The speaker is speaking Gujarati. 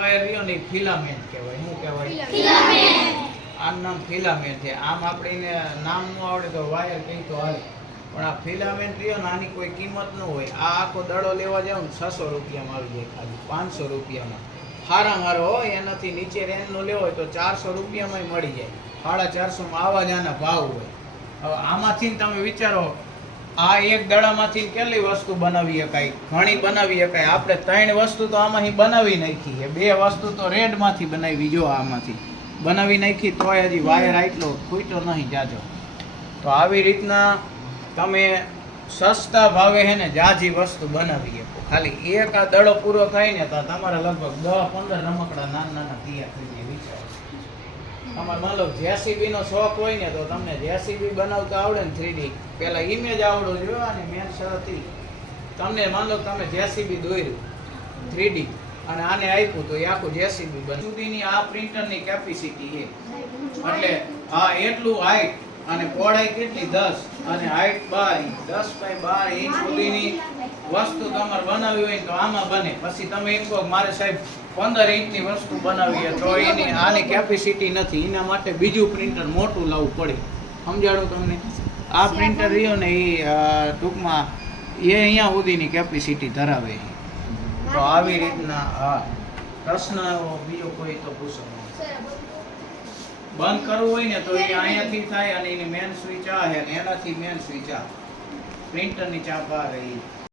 વાયર રહ્યો ને ફિલામેન્ટ કહેવાય. શું કહેવાય? આનું નામ ફિલામેન્ટ છે. આમ આપણે નામ ન આવડે તો વાયર કહી તો હાલે, પણ આ ફિલામેન્ટ રહ્યો ને આની કોઈ કિંમત ન હોય. આ આખો દડો લેવા જાવ ને 600 રૂપિયામાં આવી જાય, ખાલી 500 રૂપિયામાં. હારામાં હારો હોય એનાથી નીચે રેન્જનો લેવો હોય તો 400 રૂપિયામાં મળી જાય. 450માં આવા જ આના ભાવ હોય. હવે આમાંથી તમે વિચારો, આ એક દડામાંથી કેટલી વસ્તુ બનાવી શકાય? ઘણી બનાવી શકાય. આપણે 3 વસ્તુ તો આમાંથી બનાવી નાખી છે. 2 વસ્તુ તો રેડમાંથી બનાવી, જો આમાંથી બનાવી નાખી, તોય હજી વાયર આટલો ખૂટ્યો નહીં જાજો. તો આવી રીતના તમે સસ્તા ભાવે હે ને જાજી વસ્તુ બનાવી શકો. ખાલી એક આ દડો પૂરો થાય ને તો તમારા લગભગ 10-15 રમકડા નાના તૈયાર થઈ જાય. વિચારો, તમારે માનો જેસીબી નો શોખ હોય ને તો તમને જેસીબી બનાવતા આવડે ને 3D, પેલા ઇમેજ આવડો જોઈએ અને મેન શરત તમને માનો તમે જેસીબી દોર્યું 3D અને આને આપ્યું તો એ આખું જેસીબી બને. સુધીની આ પ્રિન્ટરની કેપેસિટી છે. એટલે હા, એટલું હાઈટ અને પહોળાઈ કેટલી 10 અને હાઈટ 12 10 x 12 ઇંચ સુધીની વસ્તુ તમારે બનાવી હોય તો આમાં બને. પછી તમે એક કહો મારે સાહેબ 15 ઇંચની વસ્તુ બનાવી હોય તો એની આની કેપેસિટી નથી, એના માટે બીજું પ્રિન્ટર મોટું લાવવું પડે. સમજાડું તમને? આ પ્રિન્ટર રહ્યો ને એ ટૂંકમાં એ અહીંયા સુધીની કેપેસિટી ધરાવે. તો આવી રીતના હા, પ્રશ્ન બીજો કોઈ તો પૂછો. બંધ કરવું હોય ને તો એ અહીંયાથી થાય અને એની મેન સ્વિચ આ છે, એનાથી મેન સ્વિચ આ પ્રિન્ટરની ચાપ આ રહી.